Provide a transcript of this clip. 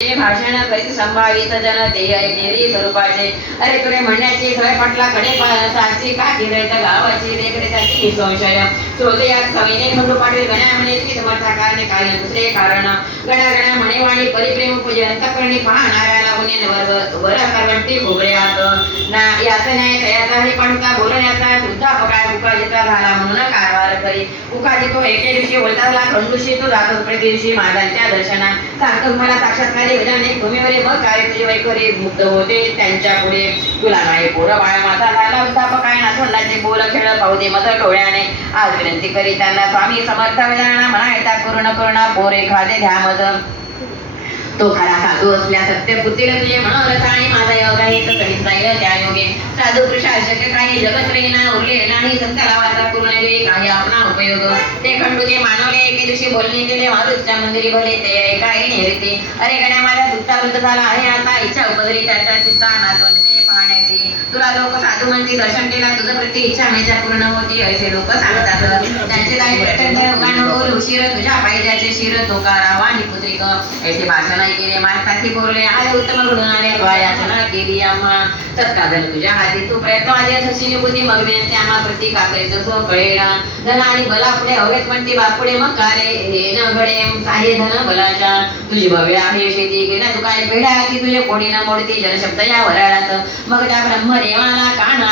भाषण करीत संभावित जन ते ऐकेरी स्वरूपाचे अरे तुरे म्हणण्याची सोय पटला कडे साची का किरत गावाची देखरेखाची संशय श्रोते या सवयीने खंडू पाटील गण्या म्हणे ती समर्था कारणे काय दुसरे कारण गणा गणा म्हणे वाणी परिप्रेम पूजन करणी पाहणाऱ्याला उन्हे वर वर करवंती खोबऱ्यात ना याचं नाही तयाचा हे पण का बोल झाला म्हणून कारभार करी उकाजी तो एके दिवशी बोलताना खंडूशी तो जातो प्रति दिवशी महाराजांच्या दर्शना सांगतो मला साक्षात्कारी एक भूमीवरील मग कार्य तुझे वैखरी मुक्त होते त्यांच्या पुढे. तुला नाही पोरं बाळ माझा झाला वृद्धाप काय नाथोंडाचे बोल खेळ पाहू दे मत डोळ्याने आज विनंती करी त्यांना स्वामी समर्थ विधाना म्हणा येता पूर्ण पूर्ण पोरे खादे घ्या मज. तो खरा साधू असल्या सत्य बुद्धीला तुझे मनोरथ आणि माझा योग आहे तर कधीच राहिलं त्या योगे. साधू प्रशासक काही जगत रेना उरले नाही संताला वाचा पूर्ण गे काही आपला उपयोग. ते खंडूचे मानवले एके दिवशी बोलणे केले मारुतच्या मंदिरी भले ते ऐकाय नेरते अरे गण्या माझ्या दुःखा वृद्ध झाला आहे. आता इच्छा उपदरी त्याच्या चित्ता नाचवणे पाहण्याची. तुला लोक साधू म्हणते दर्शन केला तुझं प्रति इच्छा माझ्या पूर्ण होती. असे लोक सांगतात. शिरत तुझ्या पाहिजे शिरत तोकारा वाणी पुत्रिक ऐसे भाषण केले. माझ्यासाठी बोलले आले उत्तम घडून आले द्वायाचना केली आम्हा सत्काजन तुझ्या हाती तू प्रयत्न आले सशी निबुद्धी मग त्यांचे आम्हा प्रति काकरेचं सो कळेना. धन आणि बला पुढे हवेत म्हणते बापुढे मग कारे हे न घडे काही धन बलाच्या. तुझी भव्य आहे शेती गेला तू काय पेढा की तुझे कोणी न मोडती. जनशब्द या वराळात. मग त्या ब्रह्मदेवाला कान